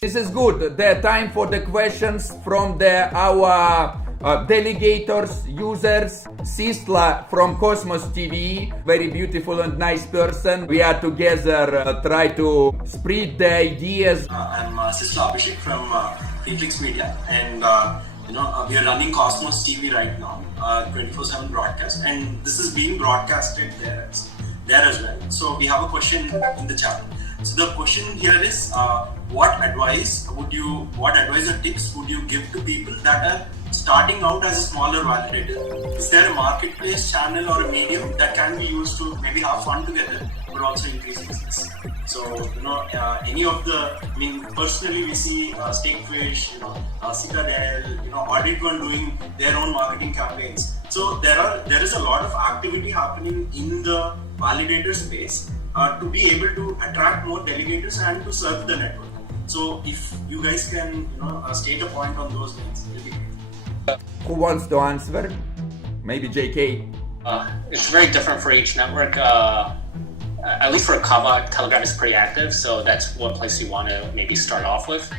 This is good. The time for the questions from our delegators, users. Sisla from Cosmos TV, very beautiful and nice person. We are together, try to spread the ideas. I'm Sisla from Felix Media, and we are running Cosmos TV right now, 24/7 broadcast, and this is being broadcasted there as well. So we have a question in the chat. So the question here is, what advice or tips would you give to people that are starting out as a smaller validator? Is there a marketplace channel or a medium that can be used to maybe have fun together, but also increase business? So any of personally we see Stake.fish, Citadel, Audit.one doing their own marketing campaigns. So there is a lot of activity happening in the validator space to be able to attract more delegators and to serve the network. So if you guys can state a point on those things, it'll be great. Who wants to answer? Maybe JK. It's very different for each network. At least for Kava, Telegram is pretty active, so that's one place you want to maybe start off with.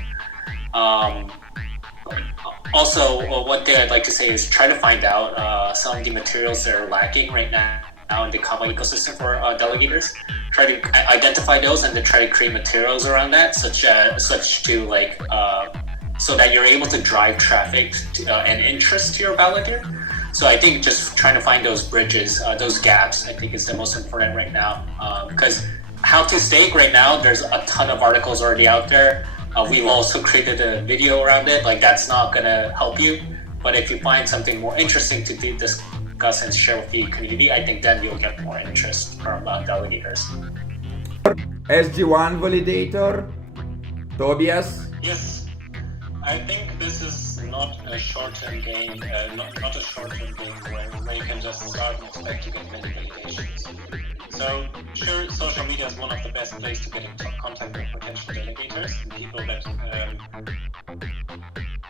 Also, one thing I'd like to say is try to find out some of the materials that are lacking right now in the Kava ecosystem for delegators. Try to identify those and then try to create materials around that, such to so that you're able to drive traffic and interest to your validator. So I think just trying to find those bridges, those gaps, I think is the most important right now. Because how to stake right now, there's a ton of articles already out there. We've also created a video around it. Like, that's not gonna help you. But if you find something more interesting to discuss and share with the community, I think then you'll get more interest from delegators. SG1 validator, Tobias. Yes, I think this is not a short-term game, not a short-term game where you can just start and expect to get many validations. So sure, social media is one of the best places to get in contact with potential delegators, people that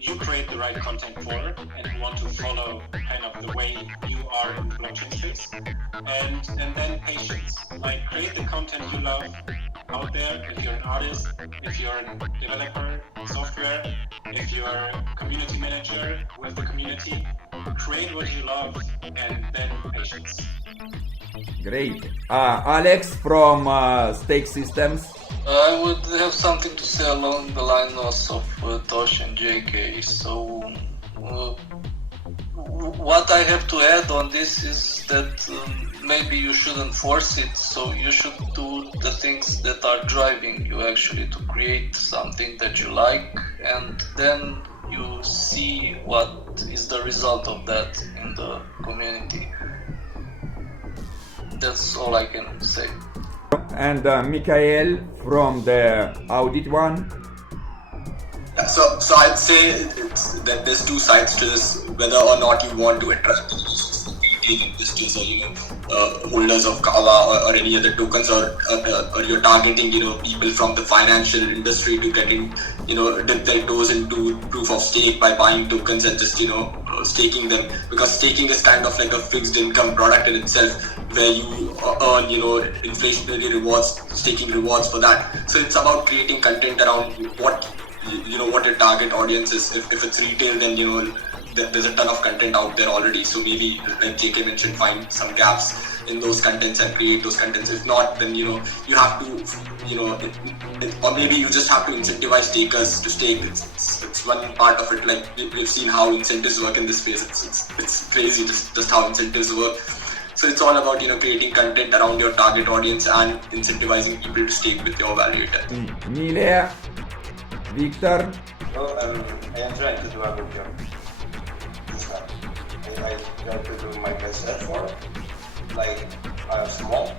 you create the right content for and who want to follow kind of the way you are in the blockchain space. And then patience. Like, create the content you love out there. If you're an artist, if you're a developer, software, if you're a community manager with the community, create what you love and then patience. Great. Alex from Stake Systems. I would have something to say along the lines of Tosh and JK. So, what I have to add on this is that maybe you shouldn't force it. So you should do the things that are driving you actually to create something that you like, and then you see what is the result of that in the community. That's all I can say. And Mikhail from the Audit.one. Yeah, so I'd say that there's two sides to this, whether or not you want to attract retail investors or holders of Kava or any other tokens, or you're targeting people from the financial industry to get in, dip their toes into proof of stake by buying tokens and just staking them, because staking is kind of like a fixed income product in itself, where you earn inflationary rewards, staking rewards for that. So it's about creating content around what your target audience is. If it's retail, then there's a ton of content out there already. So maybe, like JK mentioned, find some gaps in those contents and create those contents. If not, then you have to or maybe you just have to incentivize stakers to stake. It's one part of it. Like, we've seen how incentives work in this space. It's crazy just how incentives work. So it's all about creating content around your target audience and incentivizing people to stake with your validator. Nilea, Victor. Well, I am trying to do a good job. I try to do my best effort. Like, I am small,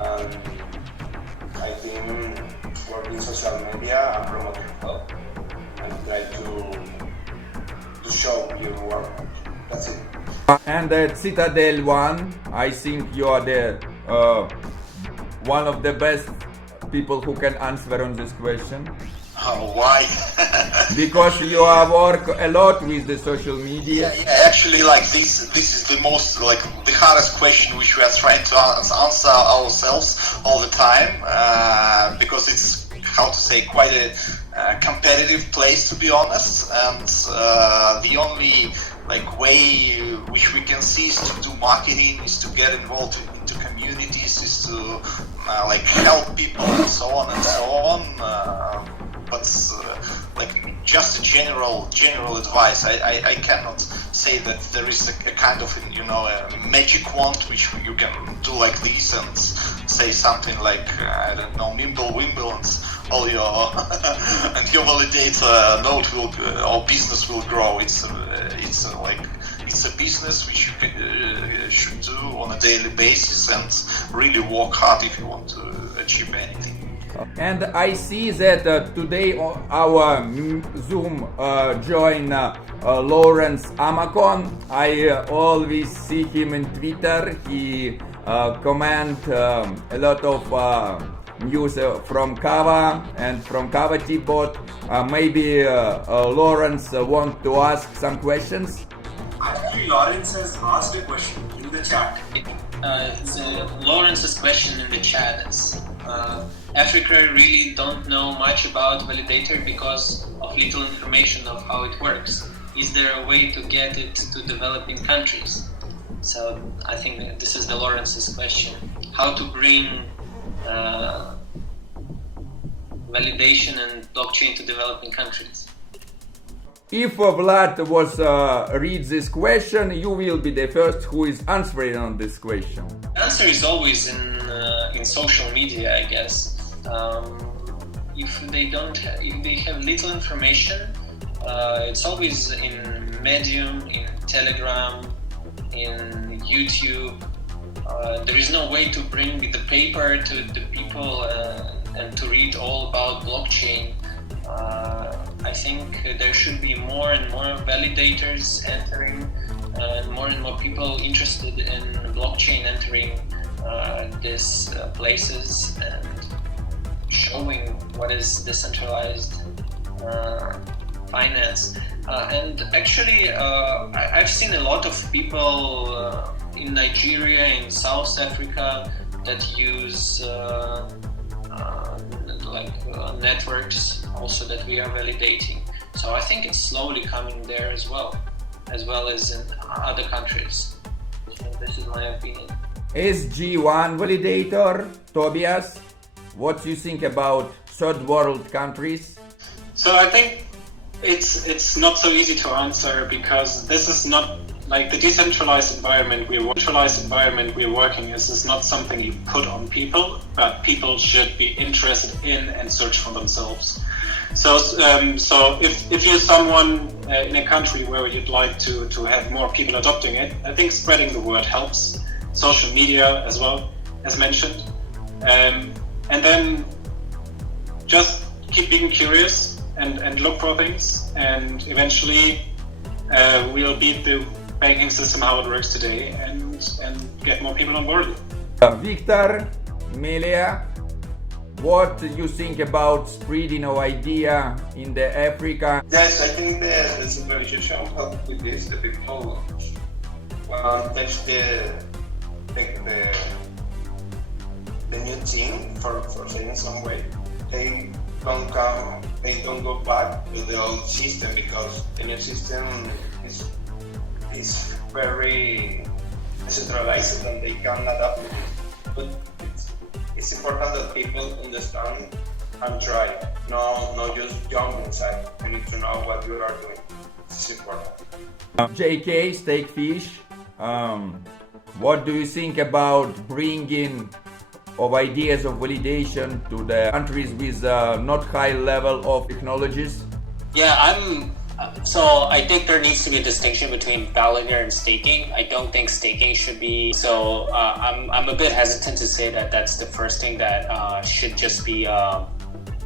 and I think working social media and promoting well, and try to show your work. That's it. And at Citadel.one, I think you are the one of the best people who can answer on this question. Oh, why? Because you work a lot with the social media. Yeah, actually, like this is the most, like, the hardest question which we are trying to answer ourselves all the time, because it's, how to say, quite a competitive place, to be honest, and the only like way which we can see is to do marketing, is to get involved into communities, is to like help people and so on and so on. But like just a general advice, I cannot say that there is a kind of, you know, a magic wand which you can do like this and say something like, I don't know, Wimble and all your and your validator node will or business will grow. It's a business which you should do on a daily basis and really work hard if you want to achieve anything. And I see that today our Zoom join Lawrence Amakom. I always see him in Twitter. He comment a lot of news from Kava and from Kava T-bot. Maybe Lawrence want to ask some questions. Actually, Lawrence has asked a question in the chat. Lawrence's question in the chat is, Africa really don't know much about Validator because of little information of how it works. Is there a way to get it to developing countries? So I think that this is the Lawrence's question. How to bring validation and blockchain to developing countries? If Vlad was read this question, you will be the first who is answering on this question. The answer is always in social media, I guess. If they have little information, it's always in Medium, in Telegram, in YouTube. There is no way to bring the paper to the people and to read all about blockchain. I think there should be more and more validators entering, and more people interested in blockchain entering these places and showing what is decentralized finance. And actually, I've seen a lot of people in Nigeria, in South Africa, that use networks also that we are validating. So I think it's slowly coming there as well as in other countries. So this is my opinion. SG1 validator, Tobias, what do you think about third world countries? So I think it's not so easy to answer, because this is not like the decentralized environment we're working is not something you put on people, but people should be interested in and search for themselves. So if you're someone in a country where you'd like to have more people adopting it, I think spreading the word helps. Social media as well, as mentioned, and then just keep being curious and look for things, and eventually we'll beat the banking system how it works today and get more people on board. Victor, Melia, what do you think about spreading our idea in the Africa? Yes, I think the centralization help with this. The people touch the new team for saying some way. They don't go back to the old system, because the new system is very decentralized and they can adapt to it. But it's important that people understand and try. No just jump inside. You need to know what you are doing. It's important. JK, Stake.fish, what do you think about bringing of ideas of validation to the countries with not high level of technologies? Yeah, so I think there needs to be a distinction between validator and staking. I don't think staking should be, so I'm a bit hesitant to say that that's the first thing that should just be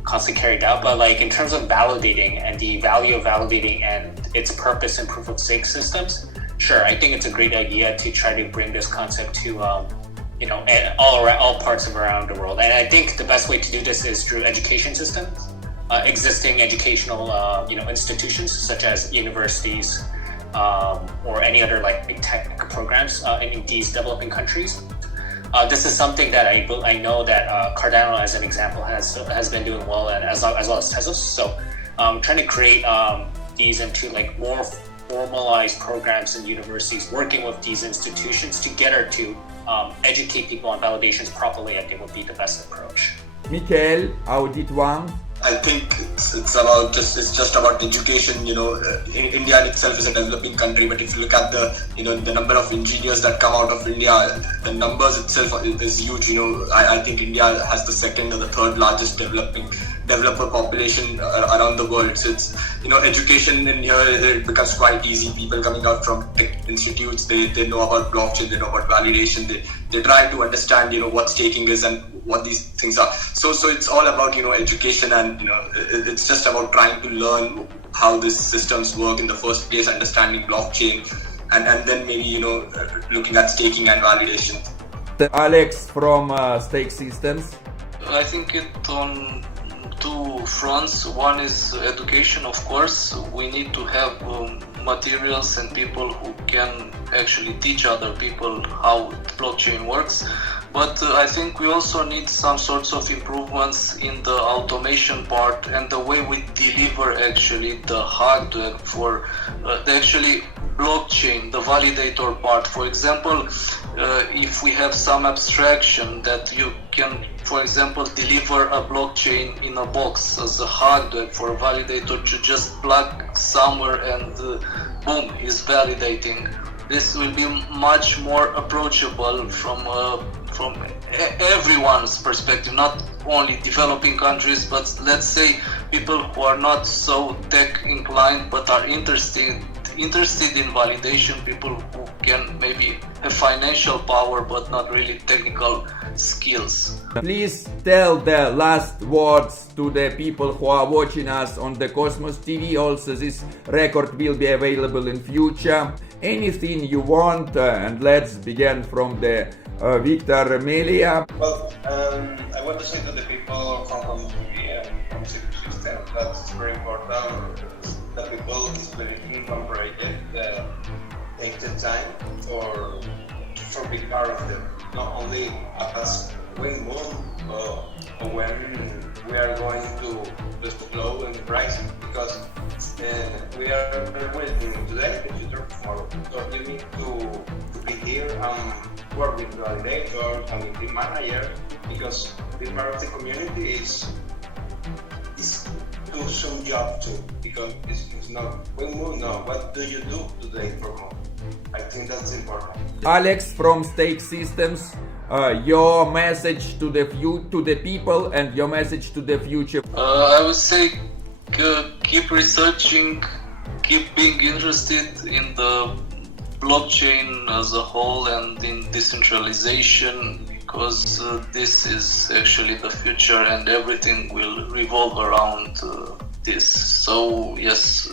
constantly carried out. But like in terms of validating and the value of validating and its purpose in proof of stake systems, sure, I think it's a great idea to try to bring this concept to all parts of around the world. And I think the best way to do this is through education systems, existing educational institutions such as universities or any other like big tech programs in these developing countries. This is something that I know that Cardano, as an example, has been doing well, and as well as Tezos. So trying to create these into like more formalized programs in universities, working with these institutions together to educate people on validations properly, I think would be the best approach. Michael, Audit.one. I think it's just about education. India in itself is a developing country, but if you look at the number of engineers that come out of India, the numbers itself is huge. I think India has the second or the third largest developer population around the world. So it's education in here, it becomes quite easy. People coming out from tech institutes, they know about blockchain, they know about validation, they try to understand what staking is and what these things are. So it's all about education, and it's just about trying to learn how these systems work in the first place, understanding blockchain, and then maybe looking at staking and validation. Alex from Stake Systems. I think it on two fronts. One is education, of course. We need to have materials and people who can actually teach other people how blockchain works. But I think we also need some sorts of improvements in the automation part and the way we deliver actually the hardware for the actually blockchain, the validator part. For example, if we have some abstraction that you can, for example, deliver a blockchain in a box as a hardware for a validator to just plug somewhere and boom, is validating. This will be much more approachable from everyone's perspective, not only developing countries, but let's say people who are not so tech inclined but are interested in validation, people who can maybe have financial power but not really technical skills. Please tell the last words to the people who are watching us on the Cosmos TV. Also, this record will be available in future. Anything you want, and let's begin from the Victor Melia. Well, I want to say to the people from Cosmos TV and from Citadel system that it's very important that people is believing in one project take the time for be part of them, not only as when moon or when we are going to explode in price, because we are waiting today, future tomorrow. So you need to be here and work with validators and with the manager, because being part of the community is do some job too, because it's not when moon, no, what do you do today for moon? I think that's important. Alex from Stake Systems, your message to the people and your message to the future. I would say keep researching, keep being interested in the blockchain as a whole and in decentralization, because this is actually the future and everything will revolve around this. So yes,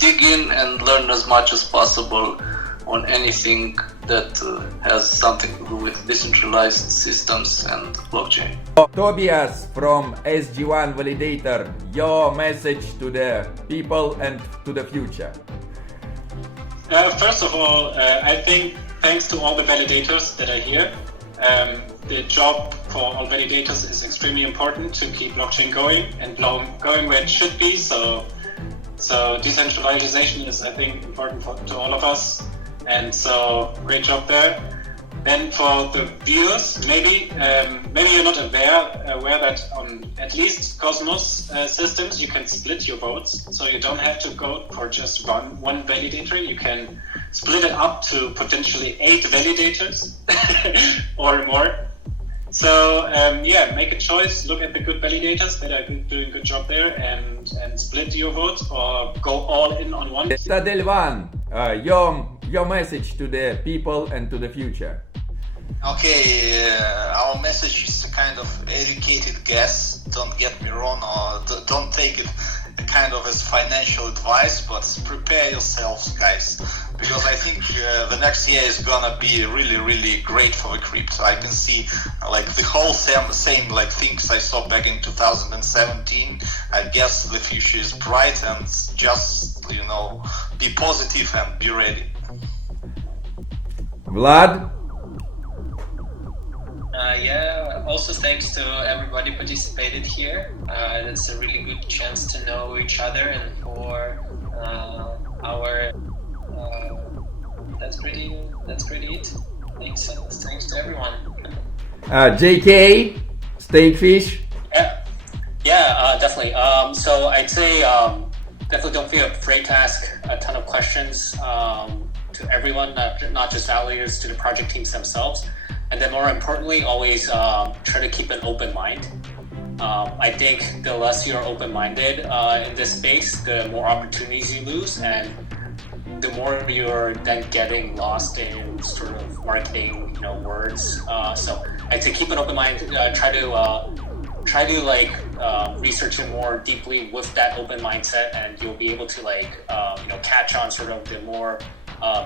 dig in and learn as much as possible on anything that has something to do with decentralized systems and blockchain. Tobias from SG1 Validator, your message to the people and to the future. First of all, I think thanks to all the validators that are here. The job for all validators is extremely important to keep blockchain going and going where it should be. So decentralization is, I think, important to all of us. And so, great job there. Then for the viewers, maybe you're not aware that on at least Cosmos systems you can split your votes, so you don't have to go for just one validator. You can split it up to potentially 8 validators or more. So make a choice. Look at the good validators that are doing a good job there, and split your vote or go all in on one. Citadel.one, your message to the people and to the future. Okay, our message is a kind of educated guess. Don't get me wrong, or don't take it kind of as financial advice, but prepare yourselves, guys, because I think the next year is gonna be really, really great for the crypto. I can see like the whole same like things I saw back in 2017. I guess the future is bright, and just, you know, be positive and be ready. Vlad? Yeah, also thanks to everybody participated here. It's a really good chance to know each other, and for our that's pretty it. Thanks to everyone. JK, Stake.fish. Yeah, definitely. So I'd say definitely don't feel afraid to ask a ton of questions to everyone, not just validators, to the project teams themselves. And then more importantly, always try to keep an open mind. I think the less you're open-minded in this space, the more opportunities you lose, and the more you're then getting lost in sort of marketing, words. So I'd say keep an open mind. Try to research it more deeply with that open mindset, and you'll be able to catch on sort of the more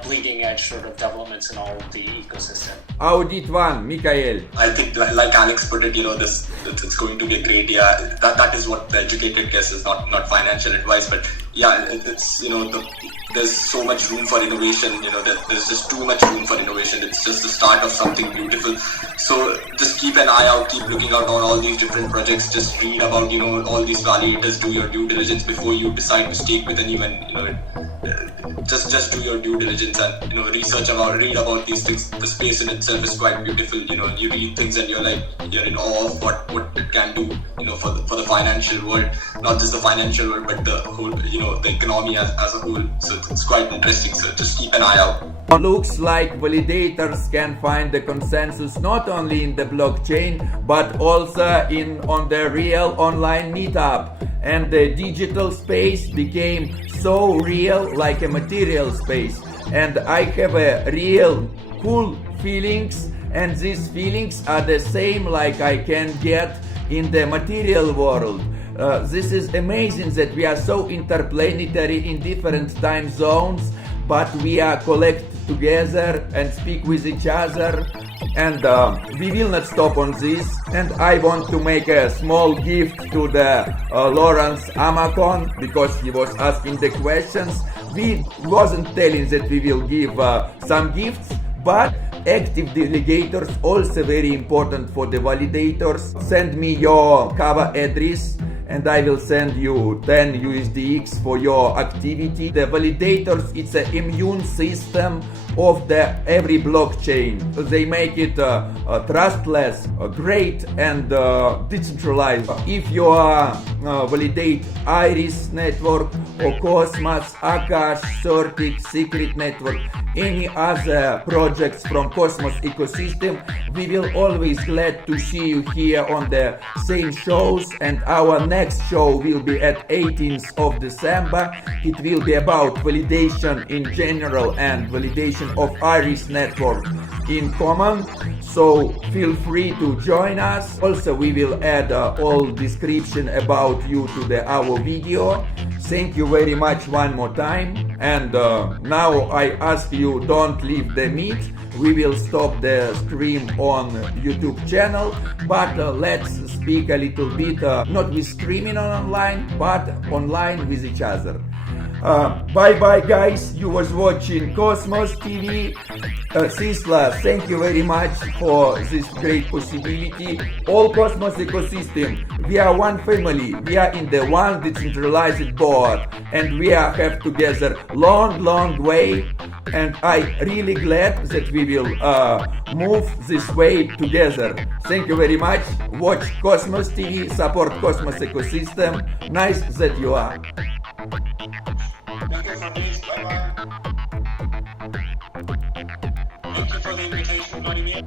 bleeding edge sort of developments in all of the ecosystem. Audit.one, Mikhail. I think, like Alex put it, it's going to be a great year. That is what the educated guess is, not financial advice, but yeah, it's there's so much room for innovation. There's just too much room for innovation. It's just the start of something beautiful. So just keep an eye out, keep looking out on all these different projects. Just read about all these validators. Do your due diligence before you decide to stake with anyone. Just do your due diligence and read about these things. The space in itself is quite beautiful. You read things and you're in awe of what it can do. For the financial world, not just the financial world, but the whole the economy as a whole. So it's quite interesting. So just keep an eye out. Looks like validators can find the consensus not only in the blockchain but also on the real online meetup, and the digital space became so real, like a material space, and I have a real cool feelings, and these feelings are the same like I can get in the material world. This is amazing that we are so interplanetary in different time zones, but we are collected together and speak with each other, and we will not stop on this. And I want to make a small gift to the Lawrence Amakom, because he was asking the questions. We wasn't telling that we will give some gifts, but active delegators also very important for the validators. Send me your Kava address and I will send you 10 USDX for your activity. The validators, it's an immune system of every blockchain. They make it trustless, great, and decentralized. If you validate Iris network or Cosmos, Akash, Sortic, Secret network, any other projects from Cosmos ecosystem, we will always glad to see you here on the same shows, and our next show will be at 18th of December. It will be about validation in general and validation of Iris network in common, so feel free to join us. Also, we will add all description about you to our video. Thank you very much one more time, and now I ask you, don't leave the meet. We will stop the stream on YouTube channel, but let's speak a little bit, not with streaming online, but online with each other. Bye bye guys, you was watching Cosmos TV. Sisla, thank you very much for this great possibility. All Cosmos ecosystem, we are one family, we are in the one decentralized board, and we have together long way, and I really glad that we will move this way together. Thank you very much. Watch Cosmos TV, support Cosmos ecosystem. Nice that you are. Thank you for this. Bye-bye. Thank you for the invitation, Vladimir.